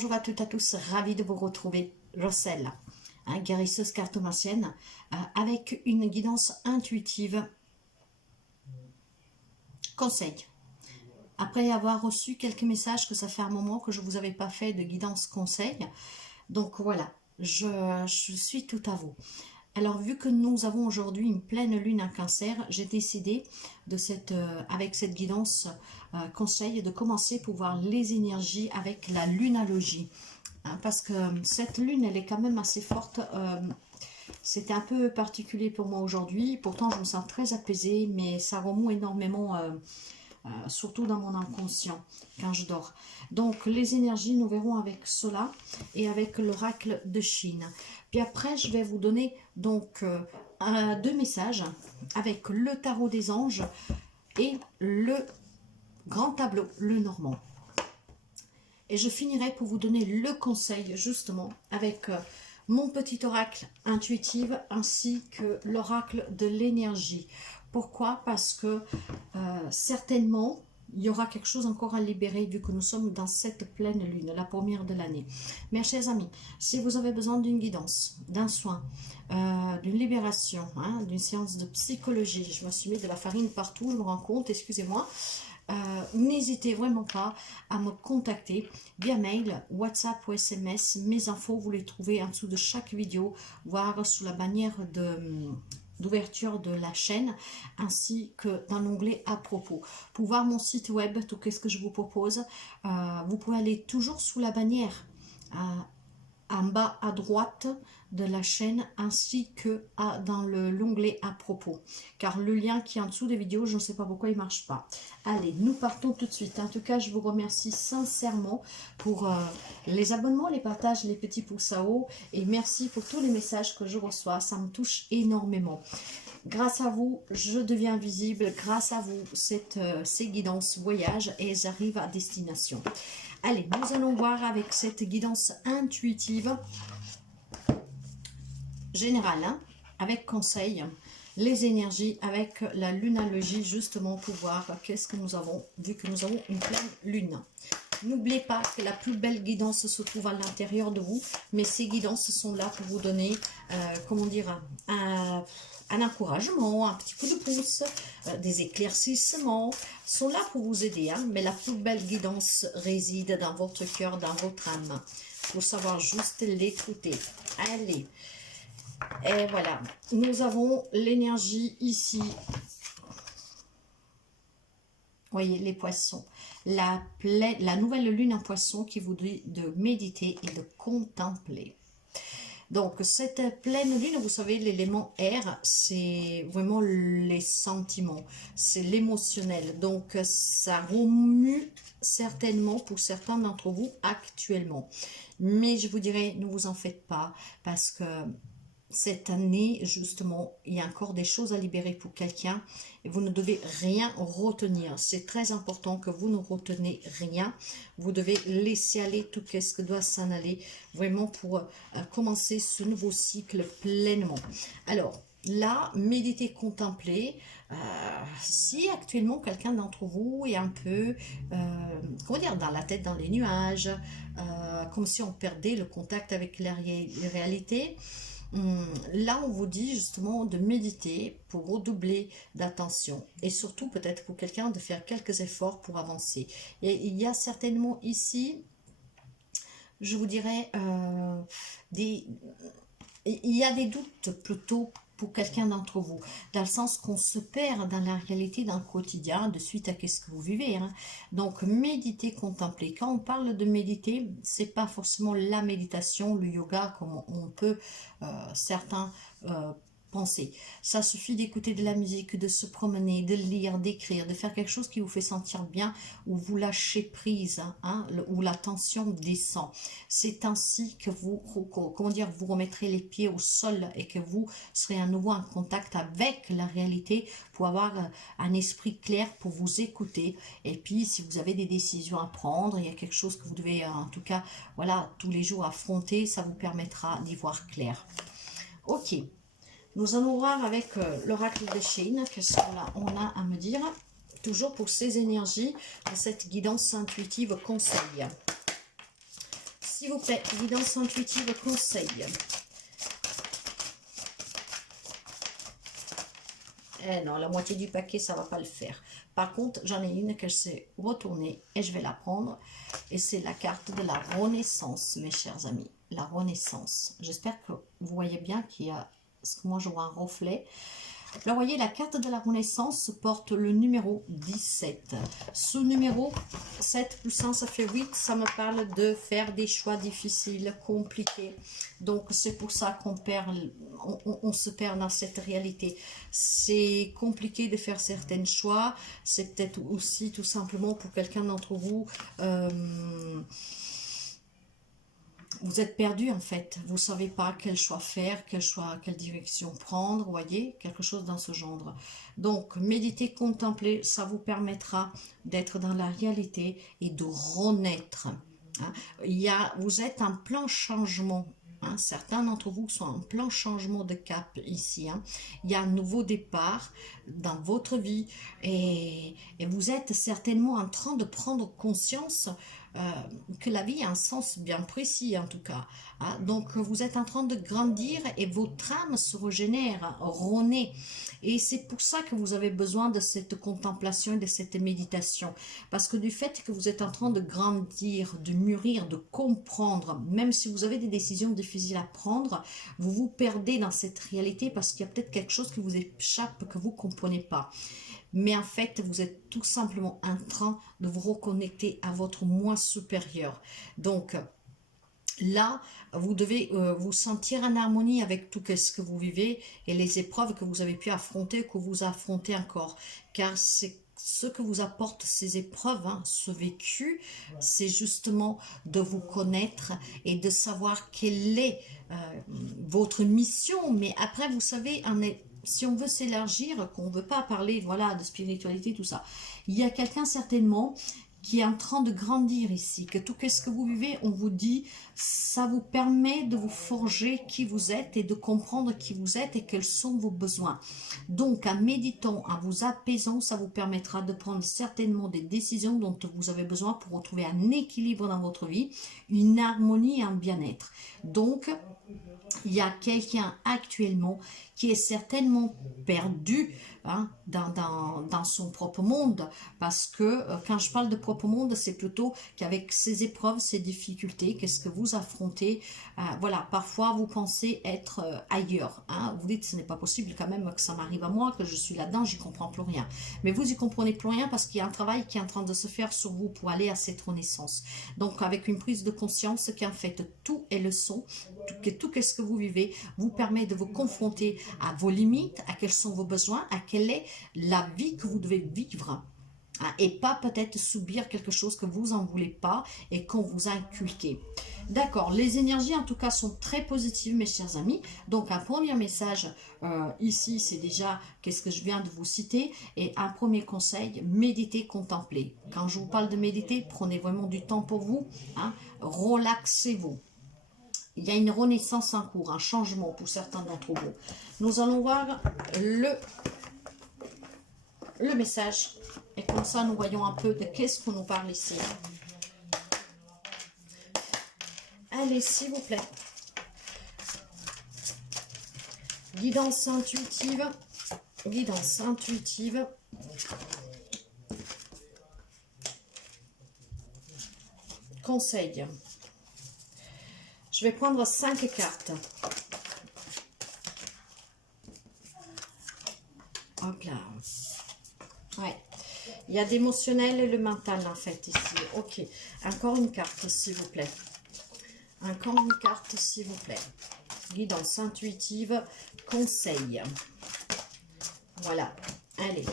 bonjour à toutes et à tous, ravi de vous retrouver. Roselle, guérisseuse cartomancienne, avec une guidance intuitive. Conseil. Après avoir reçu quelques messages que ça fait un moment que je ne vous avais pas fait de guidance conseil, donc voilà, je suis tout à vous. Alors, vu que nous avons aujourd'hui une pleine lune en cancer, j'ai décidé de avec cette guidance conseil de commencer pour voir les énergies avec la lunalogie. Parce que cette lune, elle est quand même assez forte. C'était un peu particulier pour moi aujourd'hui. Pourtant, je me sens très apaisée, mais ça remue énormément, surtout dans mon inconscient, quand je dors. Donc, les énergies, nous verrons avec cela et avec l'oracle de Chine. Puis après, je vais vous donner donc deux messages avec le tarot des anges et le grand tableau, le normand. Et je finirai pour vous donner le conseil justement avec mon petit oracle intuitif ainsi que l'oracle de l'énergie. Pourquoi? Parce que certainement, il y aura quelque chose encore à libérer vu que nous sommes dans cette pleine lune, la première de l'année. Mes chers amis, si vous avez besoin d'une guidance, d'un soin, d'une libération, d'une séance de psychologie, je me suis mis de la farine partout, je me rends compte, excusez-moi, n'hésitez vraiment pas à me contacter via mail, WhatsApp ou SMS. Mes infos, vous les trouvez en dessous de chaque vidéo, voire sous la bannière d'ouverture de la chaîne, ainsi que dans l'onglet à propos. Pour voir mon site web, tout ce que je vous propose, vous pouvez aller toujours sous la bannière en bas à droite de la chaîne, ainsi que dans l'onglet à propos, car le lien qui est en dessous des vidéos, je ne sais pas pourquoi il ne marche pas. Allez, nous partons tout de suite. En tout cas, je vous remercie sincèrement pour les abonnements, les partages, les petits pouces à haut, et merci pour tous les messages que je reçois, ça me touche énormément. Grâce à vous, je deviens visible, grâce à vous, ces guidances voyagent et elles arrivent à destination. Allez, nous allons voir avec cette guidance intuitive générale, avec conseil, les énergies, avec la lunalogie, justement pour voir qu'est-ce que nous avons, vu que nous avons une pleine lune. N'oubliez pas que la plus belle guidance se trouve à l'intérieur de vous, mais ces guidances sont là pour vous donner, comment dire, un encouragement, un petit coup de pouce, des éclaircissements, sont là pour vous aider, mais la plus belle guidance réside dans votre cœur, dans votre âme. Il faut savoir juste l'écouter. Allez, et voilà, nous avons l'énergie ici. Voyez, les poissons. La nouvelle lune en poisson qui vous dit de méditer et de contempler. Donc, cette pleine lune, vous savez, l'élément air, c'est vraiment les sentiments, c'est l'émotionnel. Donc, ça remue certainement pour certains d'entre vous actuellement. Mais je vous dirais, ne vous en faites pas, parce que cette année, justement, il y a encore des choses à libérer pour quelqu'un et vous ne devez rien retenir. C'est très important que vous ne retenez rien. Vous devez laisser aller tout ce que doit s'en aller, vraiment pour commencer ce nouveau cycle pleinement. Alors, là, méditer, contempler. Si actuellement quelqu'un d'entre vous est un peu, comment dire, dans la tête, dans les nuages, comme si on perdait le contact avec la réalité, là, on vous dit justement de méditer pour redoubler d'attention et surtout peut-être pour quelqu'un de faire quelques efforts pour avancer. Et il y a certainement ici, je vous dirais, il y a des doutes plutôt pour quelqu'un d'entre vous, dans le sens qu'on se perd dans la réalité d'un quotidien de suite à ce que vous vivez. Donc, méditer, contempler. Quand on parle de méditer, c'est pas forcément la méditation, le yoga, comme on peut certains penser. Ça suffit d'écouter de la musique, de se promener, de lire, d'écrire, de faire quelque chose qui vous fait sentir bien, où vous lâchez prise, où la tension descend. C'est ainsi que vous, comment dire, vous remettrez les pieds au sol et que vous serez à nouveau en contact avec la réalité pour avoir un esprit clair pour vous écouter. Et puis, si vous avez des décisions à prendre, il y a quelque chose que vous devez, en tout cas, voilà, tous les jours affronter, ça vous permettra d'y voir clair. Ok. Nous allons voir avec l'oracle de Chine, qu'est-ce qu'on a à me dire, toujours pour ces énergies, de cette guidance intuitive conseil. S'il vous plaît, guidance intuitive, conseil. Eh non, la moitié du paquet, ça va pas le faire. Par contre, j'en ai une que je sais retourner et je vais la prendre. Et c'est la carte de la Renaissance, mes chers amis. La Renaissance. J'espère que vous voyez bien qu'il y a... Parce que moi, je vois un reflet. Là, vous voyez, la carte de la Renaissance porte le numéro 17. Ce numéro, 7 plus 1, ça fait 8. Ça me parle de faire des choix difficiles, compliqués. Donc, c'est pour ça qu'on perd, on se perd dans cette réalité. C'est compliqué de faire certains choix. C'est peut-être aussi tout simplement pour quelqu'un d'entre vous... vous êtes perdu en fait, vous ne savez pas quel choix faire, quelle direction prendre, vous voyez, quelque chose dans ce genre. Donc, méditer, contempler, ça vous permettra d'être dans la réalité et de renaître. Hein. Vous êtes en plein changement. Hein. Certains d'entre vous sont en plein changement de cap ici. Hein. Il y a un nouveau départ dans votre vie et vous êtes certainement en train de prendre conscience que la vie a un sens bien précis en tout cas. Hein. Donc vous êtes en train de grandir et votre âme se régénère, renaît. Et c'est pour ça que vous avez besoin de cette contemplation et de cette méditation. Parce que du fait que vous êtes en train de grandir, de mûrir, de comprendre, même si vous avez des décisions difficiles à prendre, vous vous perdez dans cette réalité parce qu'il y a peut-être quelque chose qui vous échappe, que vous ne comprenez pas. Mais en fait, vous êtes tout simplement en train de vous reconnecter à votre moi supérieur. Donc, là, vous devez vous sentir en harmonie avec tout ce que vous vivez et les épreuves que vous avez pu affronter, que vous affrontez encore. Car c'est ce que vous apportent ces épreuves, hein, ce vécu, c'est justement de vous connaître et de savoir quelle est votre mission. Mais après, vous savez, si on veut s'élargir, qu'on ne veut pas parler voilà, de spiritualité, tout ça, il y a quelqu'un certainement qui est en train de grandir ici, que tout ce que vous vivez, on vous dit, ça vous permet de vous forger qui vous êtes et de comprendre qui vous êtes et quels sont vos besoins. Donc, en méditant, en vous apaisant, ça vous permettra de prendre certainement des décisions dont vous avez besoin pour retrouver un équilibre dans votre vie, une harmonie et un bien-être. Donc, il y a quelqu'un actuellement qui est certainement perdu hein, dans son propre monde, parce que quand je parle de propre monde, c'est plutôt qu'avec ces épreuves, ces difficultés, qu'est-ce que vous affrontez, voilà, parfois vous pensez être ailleurs, hein, vous dites ce n'est pas possible quand même que ça m'arrive à moi, que je suis là-dedans, j'y comprends plus rien, mais vous y comprenez plus rien parce qu'il y a un travail qui est en train de se faire sur vous pour aller à cette renaissance, donc avec une prise de conscience qu'en fait tout est leçon, tout ce que vous vivez vous permet de vous confronter à vos limites, à quels sont vos besoins, à quelle est la vie que vous devez vivre. Hein, et pas peut-être subir quelque chose que vous n'en voulez pas et qu'on vous a inculqué. D'accord, les énergies en tout cas sont très positives mes chers amis. Donc un premier message ici c'est déjà qu'est-ce que je viens de vous citer. Et un premier conseil, méditez, contemplez. Quand je vous parle de méditer, prenez vraiment du temps pour vous. Hein, relaxez-vous. Il y a une renaissance en cours, un changement pour certains d'entre vous. Nous allons voir le message. Et comme ça, nous voyons un peu de qu'est-ce qu'on nous parle ici. Allez, s'il vous plaît. Guidance intuitive. Guidance intuitive. Conseil. Je vais prendre 5 cartes. Hop là. Ouais. Il y a d'émotionnel et le mental en fait ici. Ok. Encore une carte s'il vous plaît. Encore une carte s'il vous plaît. Guidance intuitive. Conseil. Voilà. Allez.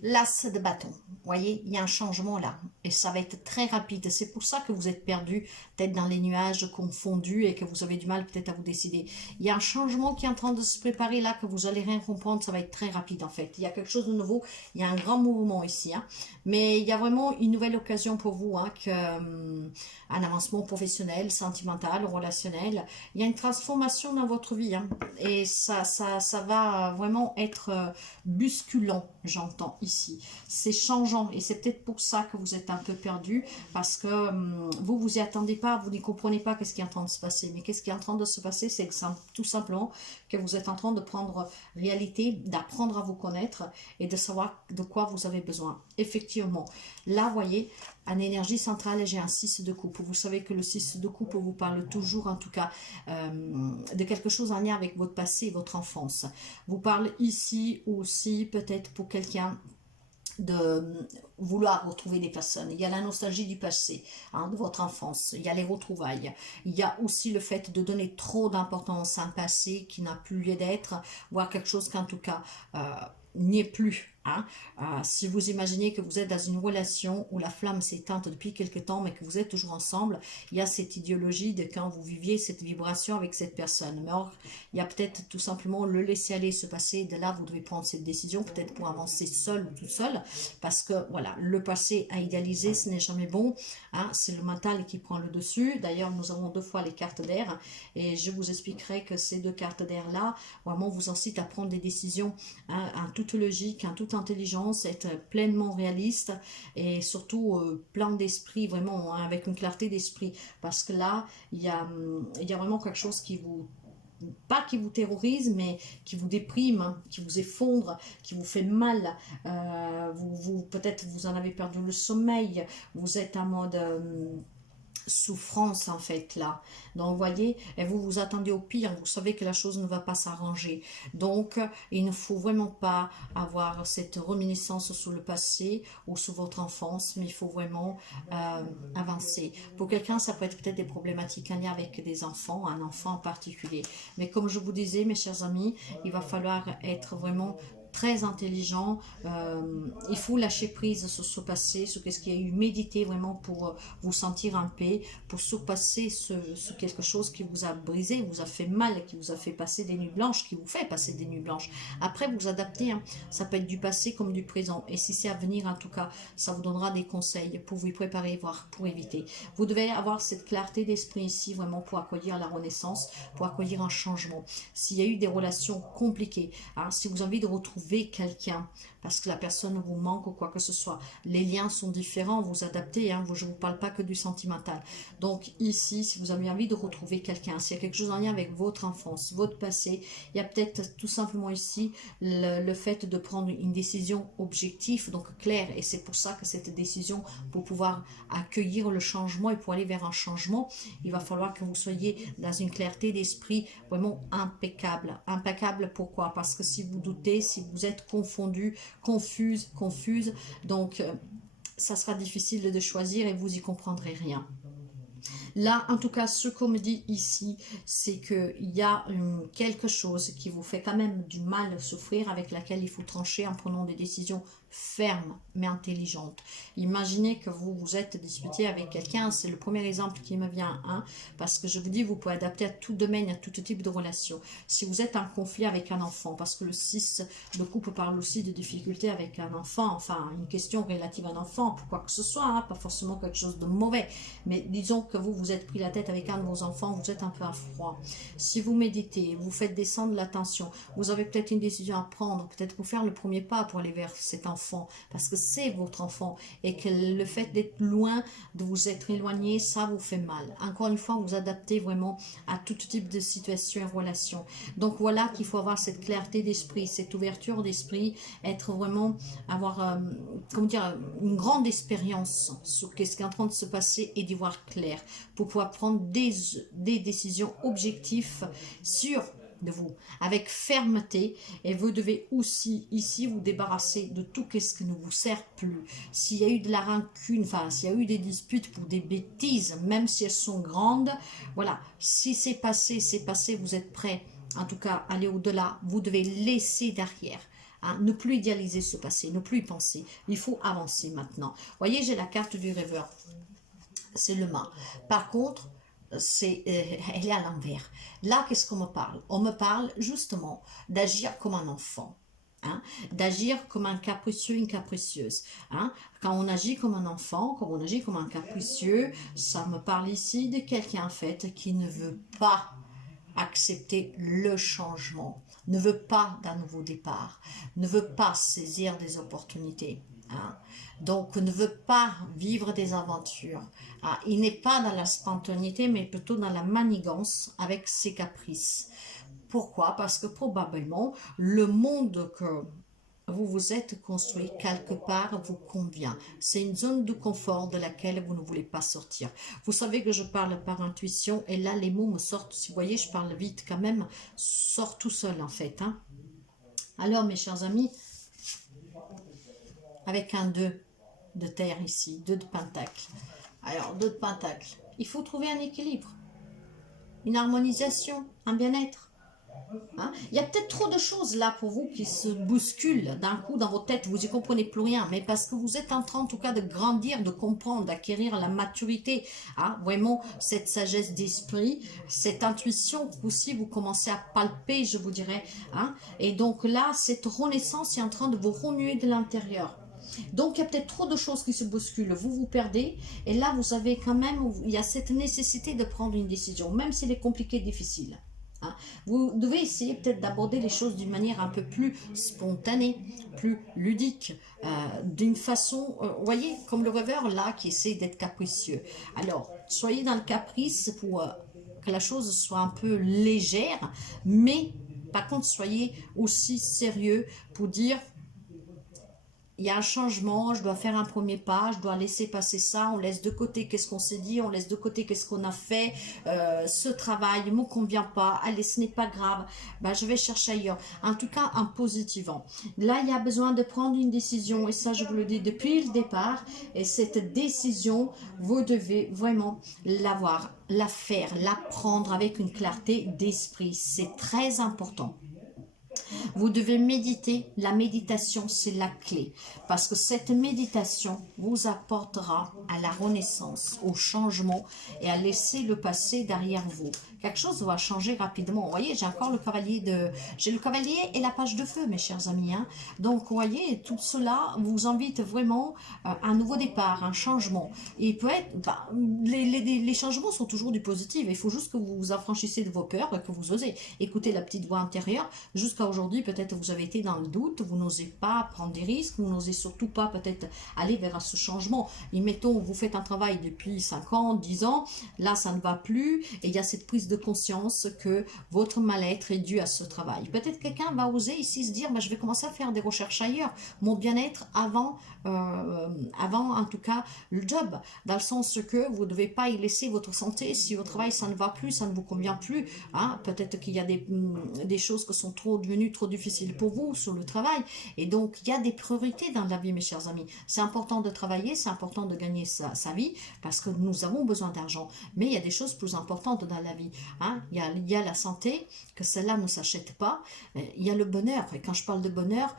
L'as de bâton. Vous voyez, il y a un changement là. Et ça va être très rapide. C'est pour ça que vous êtes perdu, peut-être dans les nuages confondus et que vous avez du mal peut-être à vous décider. Il y a un changement qui est en train de se préparer là, que vous allez rien comprendre. Ça va être très rapide en fait. Il y a quelque chose de nouveau. Il y a un grand mouvement ici. Hein. Mais il y a vraiment une nouvelle occasion pour vous. Hein, un avancement professionnel, sentimental, relationnel. Il y a une transformation dans votre vie. Hein. Et ça va vraiment être bousculant, j'entends ici. ici. C'est changeant et c'est peut-être pour ça que vous êtes un peu perdu, parce que vous vous y attendez pas, vous n'y comprenez pas qu'est-ce qui est en train de se passer. Mais qu'est-ce qui est en train de se passer, c'est que tout simplement que vous êtes en train de prendre réalité, d'apprendre à vous connaître et de savoir de quoi vous avez besoin. Effectivement, là, vous voyez, en énergie centrale, j'ai un 6 de coupe. Vous savez que le 6 de coupe vous parle toujours, en tout cas, de quelque chose en lien avec votre passé et votre enfance. Vous parle ici aussi, peut-être pour quelqu'un, de vouloir retrouver des personnes. Il y a la nostalgie du passé, hein, de votre enfance. Il y a les retrouvailles. Il y a aussi le fait de donner trop d'importance à un passé qui n'a plus lieu d'être, voire quelque chose qu'en tout cas n'y est plus. Hein. Si vous imaginez que vous êtes dans une relation où la flamme s'est éteinte depuis quelque temps, mais que vous êtes toujours ensemble, il y a cette idéologie de quand vous viviez cette vibration avec cette personne. Mais or, il y a peut-être tout simplement le laisser aller se passer. De là, vous devez prendre cette décision, peut-être pour avancer seul ou tout seul, parce que voilà, le passé à idéaliser, ce n'est jamais bon. Hein. C'est le mental qui prend le dessus. D'ailleurs, nous avons 2 fois les cartes d'air, et je vous expliquerai que ces 2 cartes d'air-là, vraiment, vous incitent à prendre des décisions, hein, en toute logique, en toute intelligence, être pleinement réaliste et surtout plein d'esprit, vraiment, hein, avec une clarté d'esprit, parce que là, il y a vraiment quelque chose qui vous, pas qui vous terrorise, mais qui vous déprime, hein, qui vous effondre, qui vous fait mal. Peut-être vous en avez perdu le sommeil, vous êtes en mode souffrance en fait là. Donc vous voyez, et vous vous attendez au pire, vous savez que la chose ne va pas s'arranger. Donc il ne faut vraiment pas avoir cette réminiscence sur le passé ou sur votre enfance, mais il faut vraiment avancer. Pour quelqu'un, ça peut être peut-être des problématiques en lien avec des enfants, un enfant en particulier. Mais comme je vous disais, mes chers amis, il va falloir être vraiment très intelligent, il faut lâcher prise sur ce passé, sur ce qu'il y a eu, méditer vraiment pour vous sentir en paix, pour surpasser ce quelque chose qui vous a brisé, vous a fait mal, qui vous a fait passer des nuits blanches, qui vous fait passer des nuits blanches. Après, vous adaptez, hein. Ça peut être du passé comme du présent, et si c'est à venir, en tout cas, ça vous donnera des conseils pour vous y préparer, voire pour éviter. Vous devez avoir cette clarté d'esprit ici, vraiment pour accueillir la renaissance, pour accueillir un changement. S'il y a eu des relations compliquées, hein, si vous avez envie de retrouver quelqu'un parce que la personne vous manque ou quoi que ce soit, les liens sont différents, vous adaptez, hein, je ne vous parle pas que du sentimental. Donc ici, si vous avez envie de retrouver quelqu'un, s'il y a quelque chose en lien avec votre enfance, votre passé, il y a peut-être tout simplement ici le fait de prendre une décision objective, donc claire, et c'est pour ça que cette décision, pour pouvoir accueillir le changement et pour aller vers un changement, il va falloir que vous soyez dans une clarté d'esprit vraiment impeccable. Impeccable pourquoi? Parce que si vous doutez, si vous êtes confuse, donc ça sera difficile de choisir et vous y comprendrez rien. Là, en tout cas, ce qu'on me dit ici, c'est qu'il y a quelque chose qui vous fait quand même du mal souffrir, avec laquelle il faut trancher en prenant des décisions fermes mais intelligentes. Imaginez que vous vous êtes disputé avec quelqu'un, c'est le premier exemple qui me vient, hein, parce que je vous dis, vous pouvez adapter à tout domaine, à tout type de relation. Si vous êtes en conflit avec un enfant, parce que le 6 de couple parle aussi de difficultés avec un enfant, enfin une question relative à un enfant, pour quoi que ce soit, hein, pas forcément quelque chose de mauvais, mais disons que vous êtes pris la tête avec un de vos enfants, vous êtes un peu à froid. Si vous méditez, vous faites descendre la tension, vous avez peut-être une décision à prendre, peut-être pour faire le premier pas pour aller vers cet enfant, parce que c'est votre enfant, et que le fait d'être loin, de vous être éloigné, ça vous fait mal. Encore une fois, vous adaptez vraiment à tout type de situation et relation. Donc voilà qu'il faut avoir cette clarté d'esprit, cette ouverture d'esprit, être vraiment, avoir, comment dire, une grande expérience sur ce qui est en train de se passer et d'y voir clair, pour pouvoir prendre des décisions objectives sur de vous, avec fermeté, et vous devez aussi ici vous débarrasser de tout ce qui ne vous sert plus. S'il y a eu de la rancune, enfin s'il y a eu des disputes pour des bêtises, même si elles sont grandes, voilà, si c'est passé, vous êtes prêt, en tout cas aller au-delà, vous devez laisser derrière. Hein, ne plus idéaliser ce passé, ne plus y penser, il faut avancer maintenant. Voyez, j'ai la carte du rêveur, c'est le mât. Par contre, elle est à l'envers. Là, qu'est-ce qu'on me parle? On me parle justement d'agir comme un enfant. Hein, d'agir comme un capricieux, une capricieuse. Hein. Quand on agit comme un enfant, quand on agit comme un capricieux, ça me parle ici de quelqu'un en fait qui ne veut pas accepter le changement, ne veut pas d'un nouveau départ, ne veut pas saisir des opportunités. Hein. Donc, ne veut pas vivre des aventures. Ah, il n'est pas dans la spontanéité, mais plutôt dans la manigance avec ses caprices. Pourquoi? Parce que probablement, le monde que vous vous êtes construit quelque part vous convient. C'est une zone de confort de laquelle vous ne voulez pas sortir. Vous savez que je parle par intuition et là les mots me sortent, si vous voyez je parle vite quand même, sort tout seul en fait. Hein. Alors mes chers amis, avec un 2 de terre ici, 2 de pentacle. Alors 2 de pentacle, il faut trouver un équilibre, une harmonisation, un bien-être. Hein? Il y a peut-être trop de choses là pour vous qui se bousculent d'un coup dans votre tête, vous n'y comprenez plus rien, mais parce que vous êtes en train en tout cas de grandir, de comprendre, d'acquérir la maturité, hein? Vraiment cette sagesse d'esprit, cette intuition aussi vous commencez à palper, je vous dirais. Hein? Et donc là, cette renaissance est en train de vous remuer de l'intérieur. Donc, il y a peut-être trop de choses qui se bousculent, vous vous perdez, et là, vous avez quand même, il y a cette nécessité de prendre une décision, même si elle est compliquée, difficile. Hein. Vous devez essayer peut-être d'aborder les choses d'une manière un peu plus spontanée, plus ludique, d'une façon, vous voyez, comme le rêveur là qui essaie d'être capricieux. Alors, soyez dans le caprice pour que la chose soit un peu légère, mais par contre, soyez aussi sérieux pour dire il y a un changement, je dois faire un premier pas, je dois laisser passer ça, on laisse de côté qu'est-ce qu'on s'est dit, on laisse de côté qu'est-ce qu'on a fait, ce travail ne me convient pas, allez ce n'est pas grave, ben, je vais chercher ailleurs. En tout cas en positivant. Là il y a besoin de prendre une décision et ça je vous le dis depuis le départ et cette décision vous devez vraiment l'avoir, la faire, la prendre avec une clarté d'esprit, c'est très important. Vous devez méditer. La méditation, c'est la clé. Parce que cette méditation vous apportera à la renaissance, au changement et à laisser le passé derrière vous. Quelque chose va changer rapidement. Vous voyez, j'ai encore le cavalier de... J'ai le cavalier et la page de feu, mes chers amis. Hein. Donc, vous voyez, tout cela vous invite vraiment à un nouveau départ, un changement. Et il peut être... Bah, les changements sont toujours du positif. Il faut juste que vous vous affranchissez de vos peurs, que vous osez écouter la petite voix intérieure. Jusqu'à aujourd'hui, peut-être vous avez été dans le doute, vous n'osez pas prendre des risques, vous n'osez surtout pas peut-être aller vers ce changement. Et mettons, vous faites un travail depuis 5 ans, 10 ans, là ça ne va plus, et il y a cette prise de conscience que votre mal-être est dû à ce travail. Peut-être quelqu'un va oser ici se dire, bah, je vais commencer à faire des recherches ailleurs, mon bien-être avant en tout cas le job, dans le sens que vous ne devez pas y laisser votre santé, si au travail ça ne va plus, ça ne vous convient plus, hein, peut-être qu'il y a des choses qui sont devenues trop difficiles pour vous sur le travail, et donc il y a des priorités dans la vie mes chers amis, c'est important de travailler, c'est important de gagner sa vie, parce que nous avons besoin d'argent, mais il y a des choses plus importantes dans la vie, hein. Il y a la santé, que celle-là ne s'achète pas, il y a le bonheur, et quand je parle de bonheur,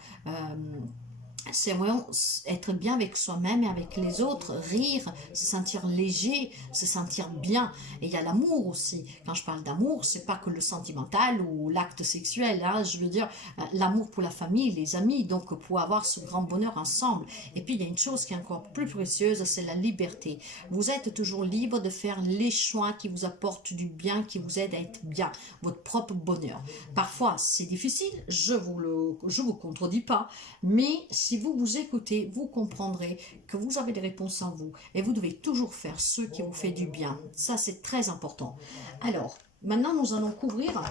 c'est vraiment être bien avec soi-même et avec les autres, rire, se sentir léger, se sentir bien. Et il y a l'amour aussi. Quand je parle d'amour, c'est pas que le sentimental ou l'acte sexuel, hein, je veux dire l'amour pour la famille, les amis, donc pour avoir ce grand bonheur ensemble. Et puis il y a une chose qui est encore plus précieuse, c'est la liberté. Vous êtes toujours libre de faire les choix qui vous apportent du bien, qui vous aident à être bien, votre propre bonheur. Parfois c'est difficile, je vous contredis pas, mais si vous vous écoutez, vous comprendrez que vous avez des réponses en vous et vous devez toujours faire ce qui vous fait du bien. Ça, c'est très important. Alors, maintenant, nous allons couvrir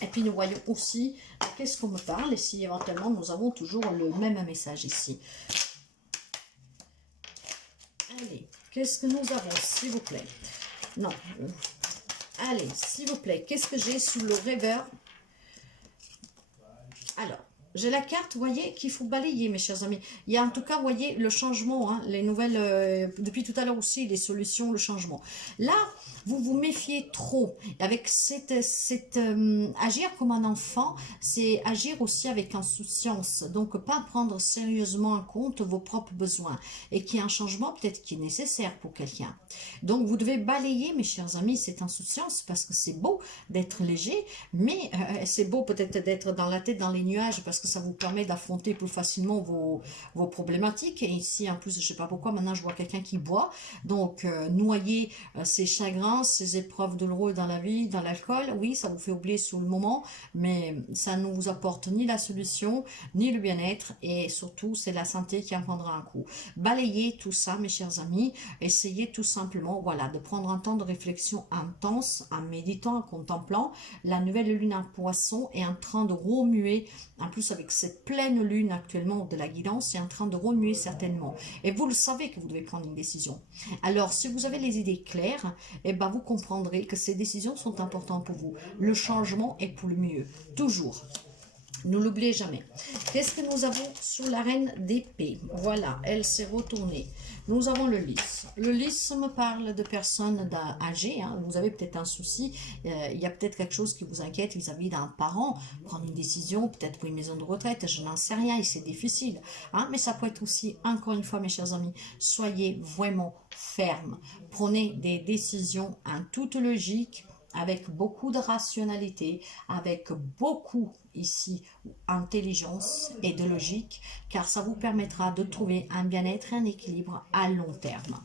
et puis nous voyons aussi qu'est-ce qu'on me parle et si éventuellement nous avons toujours le même message ici. Allez, qu'est-ce que nous avons, s'il vous plaît? Non. Allez, s'il vous plaît, qu'est-ce que j'ai sous le rêveur? Alors, j'ai la carte, vous voyez, qu'il faut balayer, mes chers amis. Il y a en tout cas, vous voyez, le changement, hein, les nouvelles, depuis tout à l'heure aussi, les solutions, le changement. Là, vous vous méfiez trop. Avec agir comme un enfant, c'est agir aussi avec insouciance. Donc, pas prendre sérieusement en compte vos propres besoins. Et qu'il y a un changement peut-être qui est nécessaire pour quelqu'un. Donc, vous devez balayer, mes chers amis, cette insouciance, parce que c'est beau d'être léger, mais c'est beau peut-être d'être dans la tête, dans les nuages, parce que ça vous permet d'affronter plus facilement vos problématiques. Et ici, en plus, je ne sais pas pourquoi, maintenant je vois quelqu'un qui boit, donc noyer ses chagrins, expériences, ces épreuves douloureuses dans la vie, dans l'alcool, oui, ça vous fait oublier sur le moment, mais ça ne vous apporte ni la solution, ni le bien-être, et surtout, c'est la santé qui en prendra un coup. Balayez tout ça, mes chers amis, essayez tout simplement, voilà, de prendre un temps de réflexion intense, en méditant, en contemplant. La nouvelle lune en poisson est en train de remuer, en plus avec cette pleine lune actuellement de la guidance, c'est en train de remuer certainement. Et vous le savez que vous devez prendre une décision. Alors, si vous avez les idées claires, eh ben, vous comprendrez que ces décisions sont importantes pour vous. Le changement est pour le mieux, toujours. Ne l'oubliez jamais. Qu'est-ce que nous avons sur la reine d'épée? Voilà, elle s'est retournée. Nous avons le lys. Le lys me parle de personnes âgées. Hein. Vous avez peut-être un souci. Il y a peut-être quelque chose qui vous inquiète vis-à-vis d'un parent. Prendre une décision, peut-être pour une maison de retraite. Je n'en sais rien et c'est difficile. Hein. Mais ça peut être aussi, encore une fois, mes chers amis, soyez vraiment fermes. Prenez des décisions en toute logique, avec beaucoup de rationalité, avec beaucoup ici intelligence et de logique, car ça vous permettra de trouver un bien-être et un équilibre à long terme.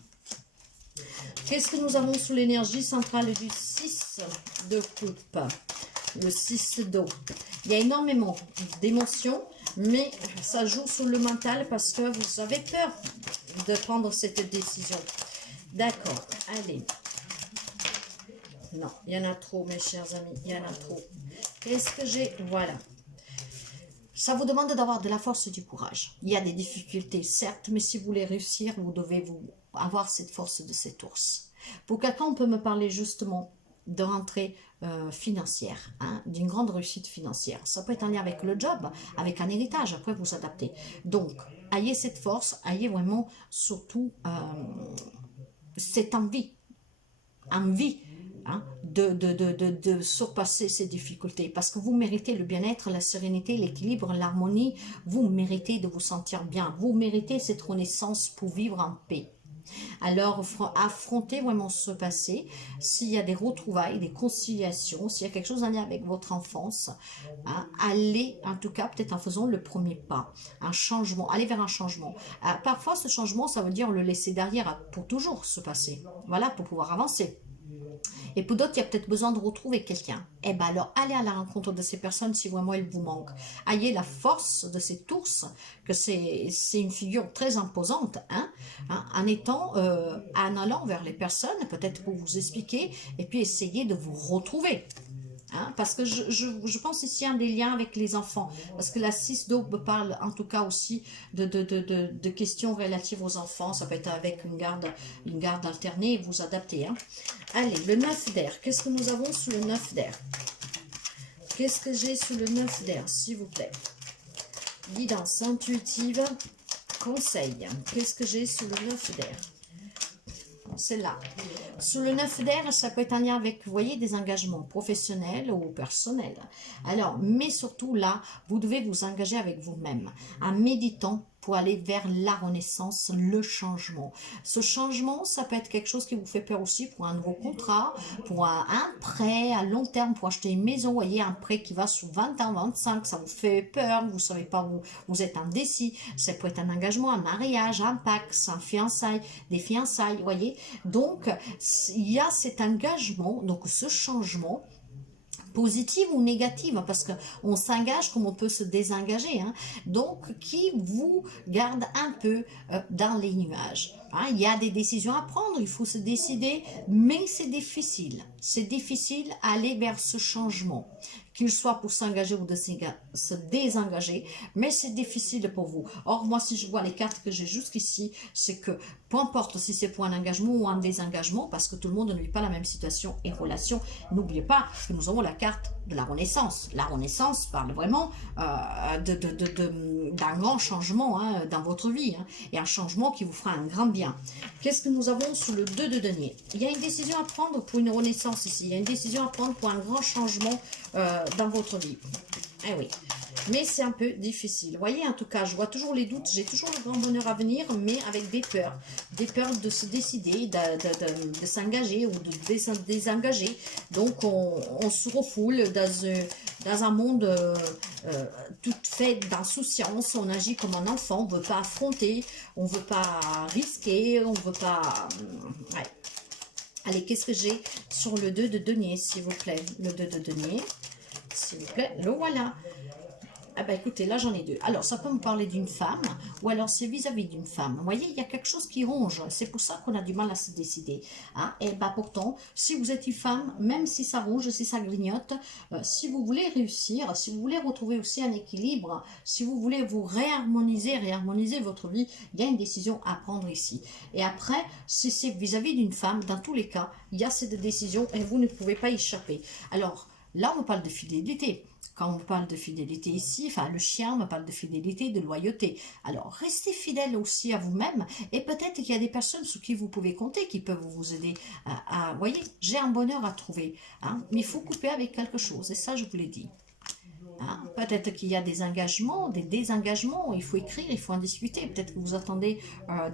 Qu'est-ce que nous avons sous l'énergie centrale du 6 de coupe? Le 6 d'eau. Il y a énormément d'émotions, mais ça joue sur le mental parce que vous avez peur de prendre cette décision. D'accord, allez. Non, il y en a trop, mes chers amis, il y en a trop. Qu'est-ce que j'ai? Voilà. Ça vous demande d'avoir de la force et du courage. Il y a des difficultés, certes, mais si vous voulez réussir, vous devez avoir cette force de cet ours. Pour quelqu'un, on peut me parler justement de rentrée financière, hein, d'une grande réussite financière. Ça peut être en lien avec le job, avec un héritage, après vous adaptez. Donc, ayez cette force, ayez vraiment surtout cette envie hein, de surpasser ces difficultés, parce que vous méritez le bien-être, la sérénité, l'équilibre, l'harmonie, vous méritez de vous sentir bien, vous méritez cette renaissance pour vivre en paix. Alors, affrontez vraiment ce passé, s'il y a des retrouvailles, des conciliations, s'il y a quelque chose en lien avec votre enfance, hein, allez, en tout cas, peut-être en faisant le premier pas, un changement, allez vers un changement. Parfois, ce changement, ça veut dire le laisser derrière pour toujours ce passé, voilà, pour pouvoir avancer. Et pour d'autres, il y a peut-être besoin de retrouver quelqu'un. Eh bien alors, allez à la rencontre de ces personnes si vraiment elles vous manquent. Ayez la force de cet ours, que c'est une figure très imposante, hein, en allant vers les personnes, peut-être pour vous expliquer, et puis essayer de vous retrouver. Hein, parce que je pense ici à des liens avec les enfants, parce que la 6 d'aube parle en tout cas aussi de questions relatives aux enfants, ça peut être avec une garde alternée, vous adaptez. Hein. Allez, le 9 d'air, qu'est-ce que nous avons sous le 9 d'air? Qu'est-ce que j'ai sous le 9 d'air, s'il vous plaît? Guidance intuitive, conseil, qu'est-ce que j'ai sous le 9 d'air? C'est là. Sous le 9 d'air, ça peut être en lien avec, vous voyez, des engagements professionnels ou personnels. Alors, mais surtout là, vous devez vous engager avec vous-même, en méditant pour aller vers la renaissance, le changement. Ce changement, ça peut être quelque chose qui vous fait peur aussi pour un nouveau contrat, pour un prêt à long terme, pour acheter une maison, vous voyez, un prêt qui va sur 20 ans, 25, ça vous fait peur, vous ne savez pas où vous êtes indécis, ça peut être un engagement, un mariage, un Pacs, un fiançailles, des fiançailles, vous voyez. Donc, il y a cet engagement, donc ce changement, positive ou négative, parce qu'on s'engage comme on peut se désengager, hein, donc qui vous garde un peu dans les nuages. Hein, il y a des décisions à prendre, il faut se décider, mais c'est difficile à aller vers ce changement, qu'il soit pour s'engager ou de se désengager, mais c'est difficile pour vous. Or, moi, si je vois les cartes que j'ai jusqu'ici, c'est que, peu importe si c'est pour un engagement ou un désengagement, parce que tout le monde ne vit pas la même situation et relation, n'oubliez pas que nous avons la carte de la Renaissance. La Renaissance parle vraiment d'un grand changement hein, dans votre vie, hein, et un changement qui vous fera un grand bien. Qu'est-ce que nous avons sous le 2 de denier? Il y a une décision à prendre pour une renaissance ici, il y a une décision à prendre pour un grand changement dans votre vie. Eh oui, mais c'est un peu difficile. Vous voyez, en tout cas, je vois toujours les doutes, j'ai toujours le grand bonheur à venir, mais avec des peurs de se décider, de s'engager ou de désengager. Donc, on se refoule dans un monde tout fait d'insouciance, on agit comme un enfant, on ne veut pas affronter, on ne veut pas risquer, on ne veut pas... Ouais. Allez, qu'est-ce que j'ai sur le 2 de denier, s'il vous plaît? Le 2 de denier, s'il vous plaît. Le voilà. Ah ben écoutez, là j'en ai deux. Alors ça peut me parler d'une femme, ou alors c'est vis-à-vis d'une femme. Vous voyez, il y a quelque chose qui ronge. C'est pour ça qu'on a du mal à se décider. Hein? Et ben pourtant, si vous êtes une femme, même si ça ronge, si ça grignote, si vous voulez réussir, si vous voulez retrouver aussi un équilibre, si vous voulez vous réharmoniser votre vie, il y a une décision à prendre ici. Et après, si c'est vis-à-vis d'une femme, dans tous les cas, il y a cette décision et vous ne pouvez pas y échapper. Alors là, on parle de fidélité. Quand on parle de fidélité ici, enfin le chien me parle de fidélité, de loyauté. Alors restez fidèle aussi à vous-même et peut-être qu'il y a des personnes sur qui vous pouvez compter, qui peuvent vous aider vous voyez, j'ai un bonheur à trouver, hein, mais il faut couper avec quelque chose et ça je vous l'ai dit. Hein, peut-être qu'il y a des engagements, des désengagements, il faut écrire, il faut en discuter. Peut-être que vous attendez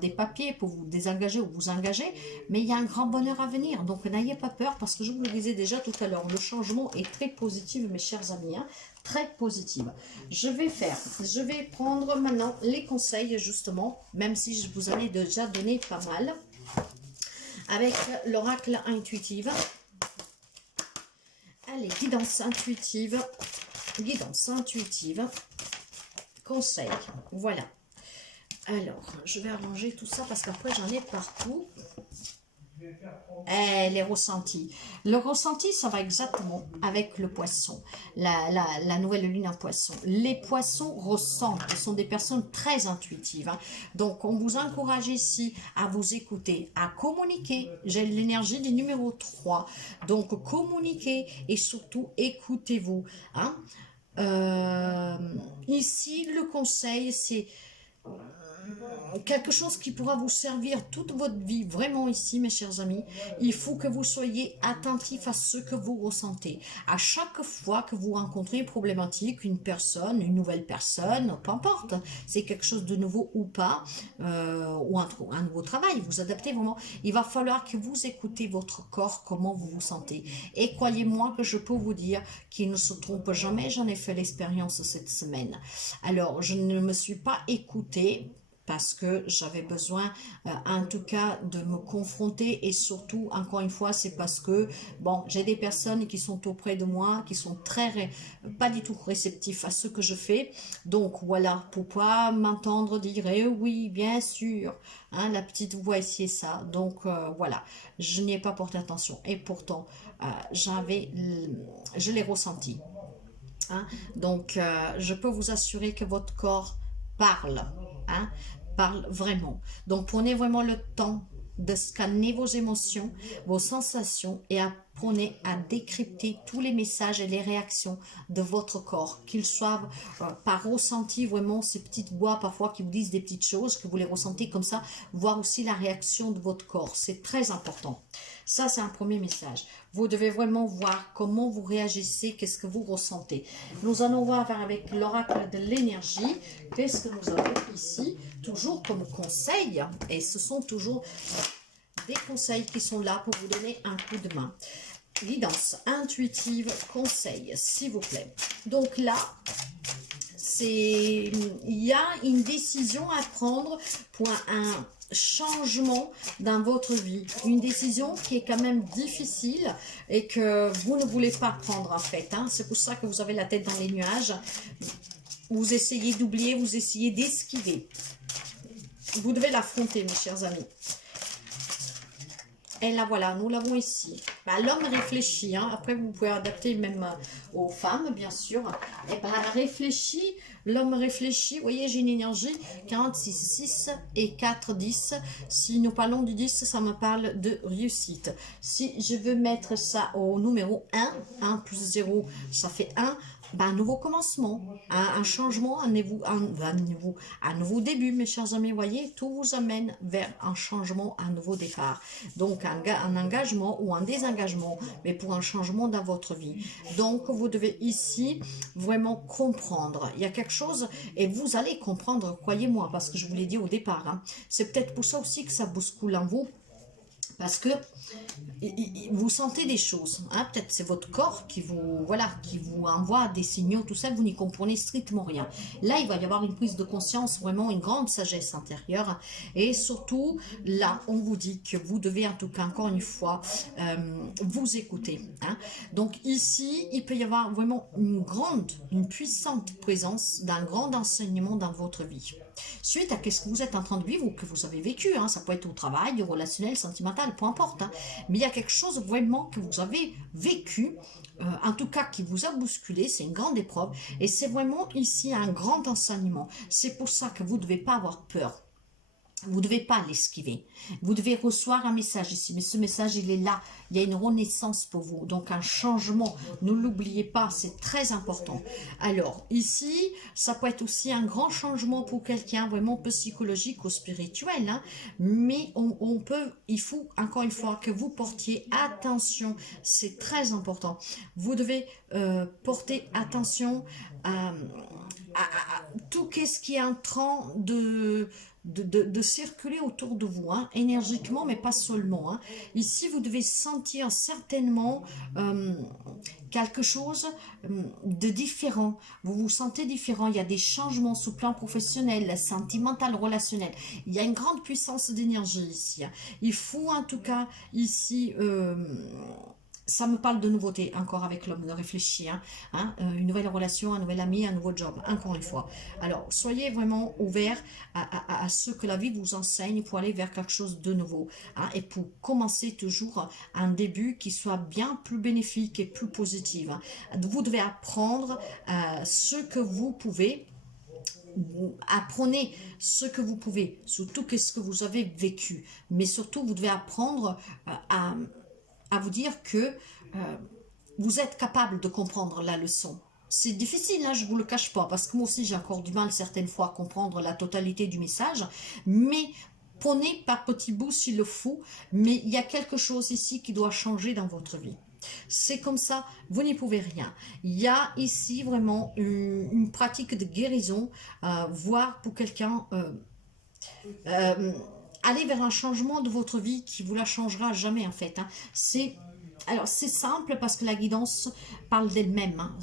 des papiers pour vous désengager ou vous engager, mais il y a un grand bonheur à venir. Donc n'ayez pas peur parce que je vous le disais déjà tout à l'heure, le changement est très positif, mes chers amis, hein, très positif. Je vais prendre maintenant les conseils justement, même si je vous en ai déjà donné pas mal, avec l'oracle intuitive. Allez, guidance intuitive. Guidance intuitive, conseil, voilà. Alors, je vais arranger tout ça parce qu'après j'en ai partout. Les ressentis. Le ressenti, ça va exactement avec le poisson, la nouvelle lune en poisson. Les poissons ressentent, ce sont des personnes très intuitives. Hein. Donc, on vous encourage ici à vous écouter, à communiquer. J'ai l'énergie du numéro 3. Donc, communiquez et surtout écoutez-vous. Hein. Ici, le conseil, c'est quelque chose qui pourra vous servir toute votre vie, vraiment ici mes chers amis. Il faut que vous soyez attentifs à ce que vous ressentez. À chaque fois que vous rencontrez une problématique, une personne, une nouvelle personne, peu importe, c'est quelque chose de nouveau ou pas, ou un nouveau travail, vous adaptez vraiment. Il va falloir que vous écoutez votre corps, comment vous vous sentez. Et croyez-moi que je peux vous dire qu'il ne se trompe jamais, j'en ai fait l'expérience cette semaine. Alors, je ne me suis pas écoutée, parce que j'avais besoin, en tout cas, de me confronter et surtout, encore une fois, c'est parce que, bon, j'ai des personnes qui sont auprès de moi, qui sont pas du tout réceptifs à ce que je fais. Donc, voilà, pour pas m'entendre dire, eh oui, bien sûr, hein, la petite voix ici et ça. Donc, voilà, je n'y ai pas porté attention. Et pourtant, je l'ai ressenti. Hein. Donc, je peux vous assurer que votre corps parle. Hein, parle vraiment. Donc, prenez vraiment le temps de scanner vos émotions, vos sensations et apprenez à décrypter tous les messages et les réactions de votre corps, qu'ils soient par ressenti, vraiment ces petites voix parfois qui vous disent des petites choses, que vous les ressentez comme ça, voir aussi la réaction de votre corps. C'est très important. Ça, c'est un premier message. Vous devez vraiment voir comment vous réagissez, qu'est-ce que vous ressentez. Nous allons voir avec l'oracle de l'énergie, qu'est-ce que nous avons ici, toujours comme conseil, et ce sont toujours des conseils qui sont là pour vous donner un coup de main. Guidance intuitive, conseil, s'il vous plaît. Donc là, il y a une décision à prendre pour un changement dans votre vie, une décision qui est quand même difficile et que vous ne voulez pas prendre en fait, hein. C'est pour ça que vous avez la tête dans les nuages, vous essayez d'oublier, vous essayez d'esquiver, vous devez l'affronter mes chers amis. Et là, voilà, nous l'avons ici. Bah, l'homme réfléchit. Hein. Après, vous pouvez adapter même aux femmes, bien sûr. Et ben, réfléchit. L'homme réfléchit. Vous voyez, j'ai une énergie 46, 6 et 4, 10. Si nous parlons du 10, ça me parle de réussite. Si je veux mettre ça au numéro 1, 1 plus 0, ça fait 1. Ben, un nouveau commencement, un changement, un nouveau début, mes chers amis, voyez, tout vous amène vers un changement, un nouveau départ. Donc, un engagement ou un désengagement, mais pour un changement dans votre vie. Donc, vous devez ici vraiment comprendre. Il y a quelque chose, et vous allez comprendre, croyez-moi, parce que je vous l'ai dit au départ, hein, c'est peut-être pour ça aussi que ça bouscule en vous. Parce que vous sentez des choses, hein, peut-être c'est votre corps qui vous, voilà, qui vous envoie des signaux, tout ça, vous n'y comprenez strictement rien. Là, il va y avoir une prise de conscience, vraiment une grande sagesse intérieure, et surtout, là, on vous dit que vous devez, en tout cas, encore une fois, vous écouter. Hein. Donc ici, il peut y avoir vraiment une puissante présence d'un grand enseignement dans votre vie. Suite à ce que vous êtes en train de vivre ou que vous avez vécu, hein, ça peut être au travail, relationnel, sentimental, peu importe. Hein, mais il y a quelque chose vraiment que vous avez vécu, en tout cas qui vous a bousculé, c'est une grande épreuve, et c'est vraiment ici un grand enseignement. C'est pour ça que vous ne devez pas avoir peur. Vous ne devez pas l'esquiver. Vous devez recevoir un message ici, mais ce message, il est là. Il y a une renaissance pour vous, donc un changement. Ne l'oubliez pas, c'est très important. Alors, ici, ça peut être aussi un grand changement pour quelqu'un, vraiment psychologique ou spirituel, hein, mais il faut, encore une fois, que vous portiez attention. C'est très important. Vous devez porter attention à tout ce qui est en train de circuler autour de vous, hein, énergiquement, mais pas seulement. Hein. Ici, vous devez sentir certainement quelque chose de différent. Vous vous sentez différent. Il y a des changements sous plan professionnel, sentimental, relationnel. Il y a une grande puissance d'énergie ici. Hein. Il faut en tout cas ici... ça me parle de nouveauté, encore avec l'homme, de réfléchir, hein, une nouvelle relation, un nouvel ami, un nouveau job, encore une fois. Alors, soyez vraiment ouverts à ce que la vie vous enseigne pour aller vers quelque chose de nouveau, hein, et pour commencer toujours un début qui soit bien plus bénéfique et plus positif. Hein. Vous devez apprendre ce que vous pouvez. Apprenez ce que vous pouvez, surtout qu'est-ce que vous avez vécu, mais surtout vous devez apprendre à vous dire que vous êtes capable de comprendre la leçon. C'est difficile, hein, je ne vous le cache pas, parce que moi aussi j'ai encore du mal certaines fois à comprendre la totalité du message, mais prenez par petits bouts s'il le faut, mais il y a quelque chose ici qui doit changer dans votre vie. C'est comme ça, vous n'y pouvez rien. Il y a ici vraiment une pratique de guérison, voire pour quelqu'un... aller vers un changement de votre vie qui vous la changera jamais en fait. Hein. Alors c'est simple parce que la guidance parle d'elle-même. Hein.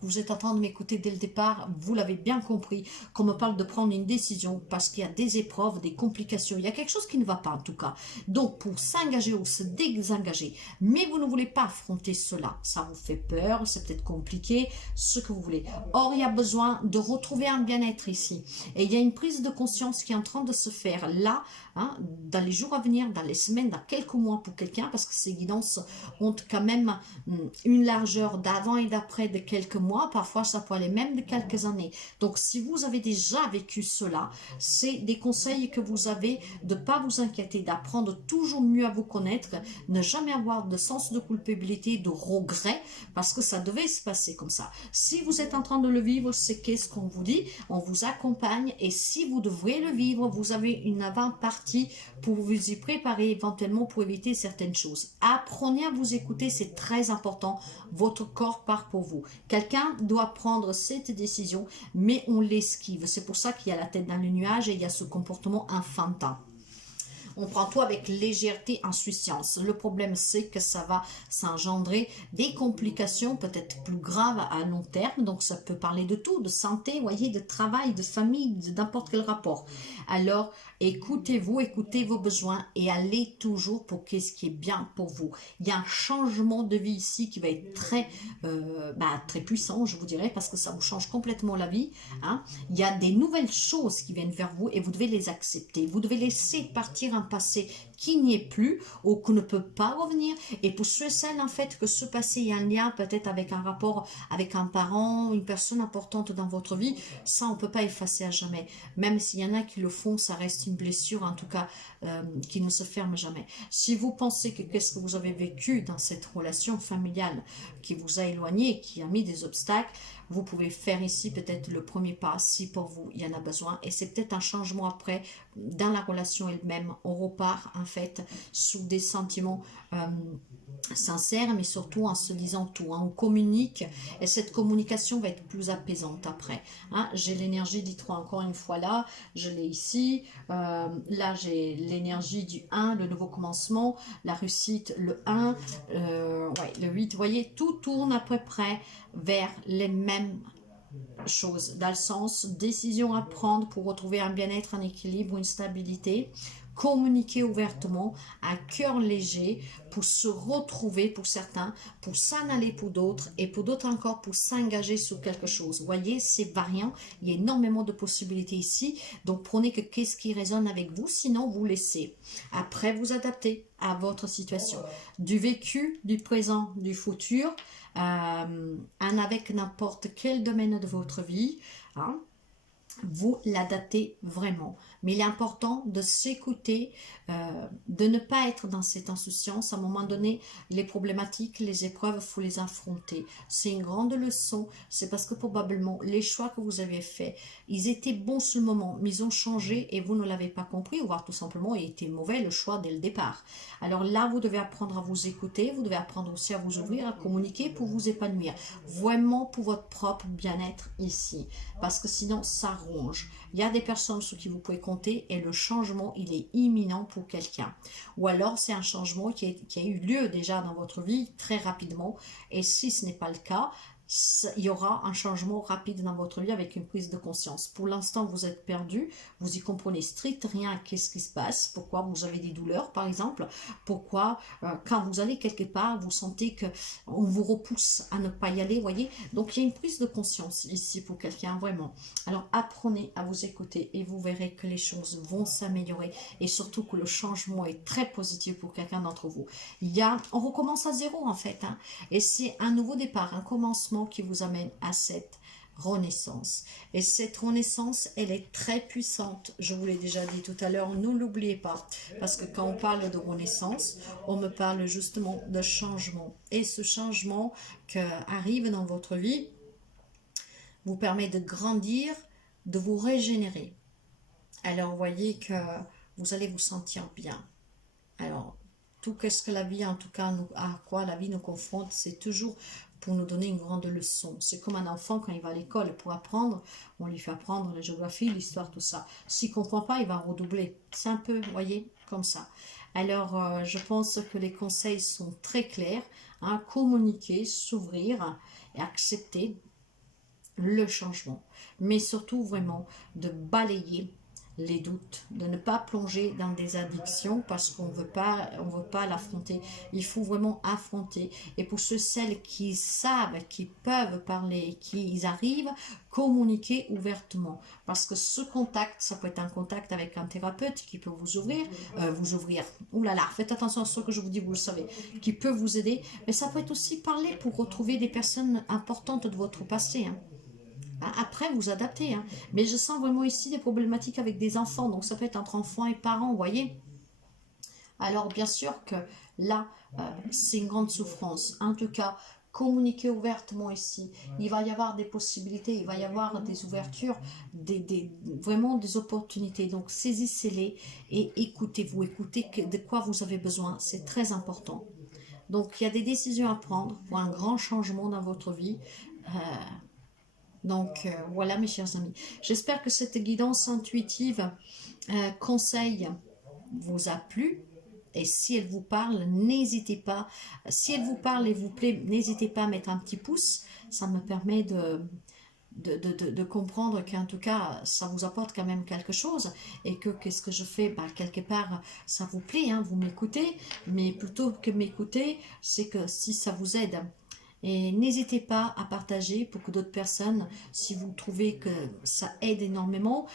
Vous êtes en train de m'écouter dès le départ, vous l'avez bien compris, qu'on me parle de prendre une décision parce qu'il y a des épreuves, des complications, il y a quelque chose qui ne va pas en tout cas. Donc pour s'engager ou se désengager, mais vous ne voulez pas affronter cela, ça vous fait peur, c'est peut-être compliqué, ce que vous voulez. Or il y a besoin de retrouver un bien-être ici. Et il y a une prise de conscience qui est en train de se faire là, hein, dans les jours à venir, dans les semaines, dans quelques mois pour quelqu'un, parce que ces guidances ont quand même une largeur d'avant et d'après de quelques mois, parfois ça peut aller même de quelques années. Donc si vous avez déjà vécu cela, c'est des conseils que vous avez de ne pas vous inquiéter, d'apprendre toujours mieux à vous connaître, ne jamais avoir de sens de culpabilité, de regret, parce que ça devait se passer comme ça. Si vous êtes en train de le vivre, c'est qu'est-ce qu'on vous dit, on vous accompagne, et si vous devrez le vivre, vous avez une avant-partie pour vous y préparer éventuellement pour éviter certaines choses. Apprenez à vous écouter, c'est très important. Votre corps part pour vous. Quelqu'un doit prendre cette décision, mais on l'esquive. C'est pour ça qu'il y a la tête dans le nuage et il y a ce comportement enfantin. On prend tout avec légèreté, insouciance. Le problème, c'est que ça va s'engendrer des complications peut-être plus graves à long terme. Donc, ça peut parler de tout, de santé, voyez, de travail, de famille, de n'importe quel rapport. Alors, écoutez-vous, écoutez vos besoins et allez toujours pour ce qui est bien pour vous. Il y a un changement de vie ici qui va être très puissant, je vous dirais, parce que ça vous change complètement la vie. Hein. Il y a des nouvelles choses qui viennent vers vous et vous devez les accepter. Vous devez laisser partir un passé qui n'y est plus ou qui ne peut pas revenir. Et pour ceux et celles, en fait, que ce passé est un lien peut-être avec un rapport avec un parent, une personne importante dans votre vie, ça, on ne peut pas effacer à jamais. Même s'il y en a qui le font, ça reste une blessure, en tout cas, qui ne se ferme jamais. Si vous pensez que qu'est-ce que vous avez vécu dans cette relation familiale qui vous a éloigné, qui a mis des obstacles, vous pouvez faire ici peut-être le premier pas si pour vous il y en a besoin, et c'est peut-être un changement après dans la relation elle-même. On repart en fait sous des sentiments sincère, mais surtout en se disant tout, hein. On communique et cette communication va être plus apaisante après, hein. J'ai l'énergie du 3 encore une fois là, je l'ai ici, là j'ai l'énergie du 1, le nouveau commencement, la réussite, le 1, ouais, le 8, vous voyez, tout tourne à peu près vers les mêmes choses, dans le sens décision à prendre pour retrouver un bien-être, un équilibre, une stabilité, communiquer ouvertement, à cœur léger, pour se retrouver pour certains, pour s'en aller pour d'autres, et pour d'autres encore pour s'engager sur quelque chose. Vous voyez, c'est variant, il y a énormément de possibilités ici, donc prenez que qu'est-ce qui résonne avec vous, sinon vous laissez. Après, vous adaptez à votre situation, du vécu, du présent, du futur, avec n'importe quel domaine de votre vie, hein, vous l'adaptez vraiment. Mais il est important de s'écouter, de ne pas être dans cette insouciance. À un moment donné, les problématiques, les épreuves, il faut les affronter. C'est une grande leçon. C'est parce que probablement les choix que vous avez faits, ils étaient bons sur le moment, mais ils ont changé et vous ne l'avez pas compris, ou voire tout simplement, il était mauvais le choix dès le départ. Alors là, vous devez apprendre à vous écouter, vous devez apprendre aussi à vous ouvrir, à communiquer pour vous épanouir. Vraiment pour votre propre bien-être ici. Parce que sinon, ça ronge. Il y a des personnes sur qui vous pouvez compter et le changement, il est imminent pour quelqu'un. Ou alors, c'est un changement qui a eu lieu déjà dans votre vie très rapidement. Et si ce n'est pas le cas, il y aura un changement rapide dans votre vie avec une prise de conscience. Pour l'instant, vous êtes perdu, vous y comprenez strict rien à qu'est-ce qui se passe, pourquoi vous avez des douleurs par exemple, pourquoi quand vous allez quelque part, vous sentez que on vous repousse à ne pas y aller, voyez. Donc il y a une prise de conscience ici pour quelqu'un vraiment. Alors apprenez à vous écouter et vous verrez que les choses vont s'améliorer et surtout que le changement est très positif pour quelqu'un d'entre vous. On recommence à zéro en fait, hein, et c'est un nouveau départ, un commencement qui vous amène à cette renaissance. Et cette renaissance, elle est très puissante. Je vous l'ai déjà dit tout à l'heure, ne l'oubliez pas. Parce que quand on parle de renaissance, on me parle justement de changement. Et ce changement qui arrive dans votre vie vous permet de grandir, de vous régénérer. Alors, vous voyez que vous allez vous sentir bien. Alors, tout qu'est-ce que la vie, en tout cas, à quoi la vie nous confronte, c'est toujours pour nous donner une grande leçon. C'est comme un enfant quand il va à l'école pour apprendre, on lui fait apprendre la géographie, l'histoire, tout ça. S'il ne comprend pas, il va redoubler. C'est un peu, vous voyez, comme ça. Alors, je pense que les conseils sont très clairs, hein, communiquer, s'ouvrir et accepter le changement. Mais surtout, vraiment, de balayer les doutes, de ne pas plonger dans des addictions parce qu'on veut pas l'affronter. Il faut vraiment affronter. Et pour celles qui savent, qui peuvent parler, qui arrivent, communiquer ouvertement. Parce que ce contact, ça peut être un contact avec un thérapeute qui peut vous ouvrir, ouh là là, faites attention à ce que je vous dis, vous le savez, qui peut vous aider. Mais ça peut être aussi parler pour retrouver des personnes importantes de votre passé, hein. Après, vous adaptez, hein. Mais je sens vraiment ici des problématiques avec des enfants. Donc, ça peut être entre enfants et parents, vous voyez. Alors, bien sûr que là, c'est une grande souffrance. En tout cas, communiquez ouvertement ici. Il va y avoir des possibilités, il va y avoir des ouvertures, vraiment des opportunités. Donc, saisissez-les et écoutez-vous. Écoutez de quoi vous avez besoin. C'est très important. Donc, il y a des décisions à prendre pour un grand changement dans votre vie. Donc voilà mes chers amis, j'espère que cette guidance intuitive conseil vous a plu et si elle vous parle, n'hésitez pas, si elle vous parle et vous plaît, n'hésitez pas à mettre un petit pouce, ça me permet de comprendre qu'en tout cas ça vous apporte quand même quelque chose et que qu'est-ce que je fais, quelque part ça vous plaît, hein, vous m'écoutez, mais plutôt que m'écouter, c'est que si ça vous aide. Et n'hésitez pas à partager pour que d'autres personnes, si vous trouvez que ça aide énormément,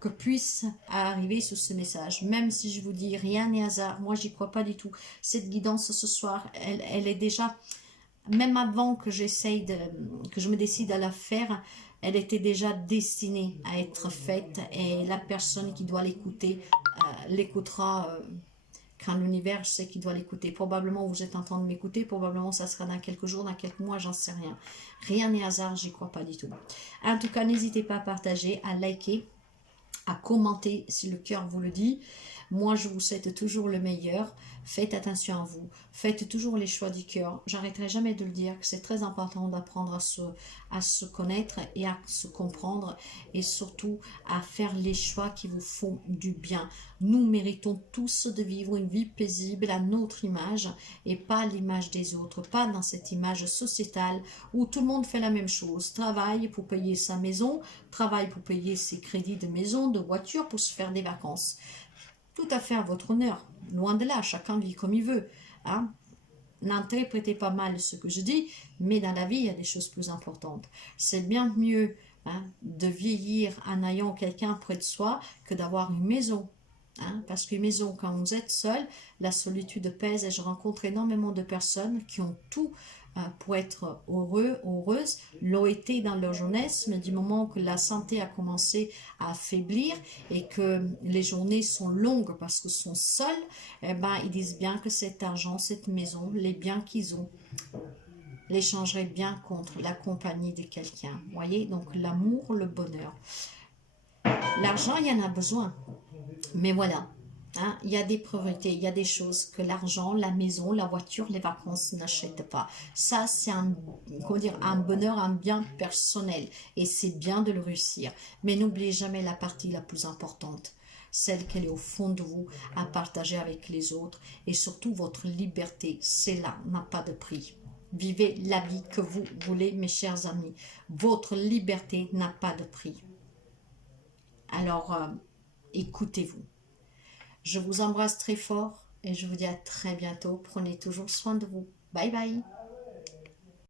que puissent arriver sur ce message. Même si je vous dis rien n'est hasard, moi j'y crois pas du tout. Cette guidance ce soir, elle est déjà, même avant que que je me décide à la faire, elle était déjà destinée à être faite et la personne qui doit l'écouter l'écoutera. Quand l'univers sait qu'il doit l'écouter. Probablement vous êtes en train de m'écouter, probablement ça sera dans quelques jours, dans quelques mois, j'en sais rien. Rien n'est hasard, j'y crois pas du tout. En tout cas, n'hésitez pas à partager, à liker, à commenter si le cœur vous le dit. Moi, je vous souhaite toujours le meilleur. Faites attention à vous. Faites toujours les choix du cœur. J'arrêterai jamais de le dire que c'est très important d'apprendre à se connaître et à se comprendre et surtout à faire les choix qui vous font du bien. Nous méritons tous de vivre une vie paisible à notre image et pas à l'image des autres, pas dans cette image sociétale où tout le monde fait la même chose, travaille pour payer sa maison, travaille pour payer ses crédits de maison, de voiture, pour se faire des vacances. Tout à fait à votre honneur, loin de là, chacun vit comme il veut. Hein. N'interprétez pas mal ce que je dis, mais dans la vie, il y a des choses plus importantes. C'est bien mieux de vieillir en ayant quelqu'un près de soi que d'avoir une maison. Parce qu'une maison, quand vous êtes seul, la solitude pèse et je rencontre énormément de personnes qui ont tout pour être heureuses, l'ont été dans leur jeunesse, mais du moment que la santé a commencé à affaiblir et que les journées sont longues parce qu'ils sont seuls, eh ben, ils disent bien que cet argent, cette maison, les biens qu'ils ont, les changeraient bien contre la compagnie de quelqu'un. Vous voyez, donc l'amour, le bonheur. L'argent, il y en a besoin. Mais voilà, il y a des priorités, il y a des choses que l'argent, la maison, la voiture, les vacances n'achètent pas. Ça, c'est un bonheur, un bien personnel. Et c'est bien de le réussir. Mais n'oubliez jamais la partie la plus importante. Celle qui est au fond de vous, à partager avec les autres. Et surtout, votre liberté, c'est là, n'a pas de prix. Vivez la vie que vous voulez, mes chers amis. Votre liberté n'a pas de prix. Alors, écoutez-vous. Je vous embrasse très fort et je vous dis à très bientôt. Prenez toujours soin de vous. Bye bye.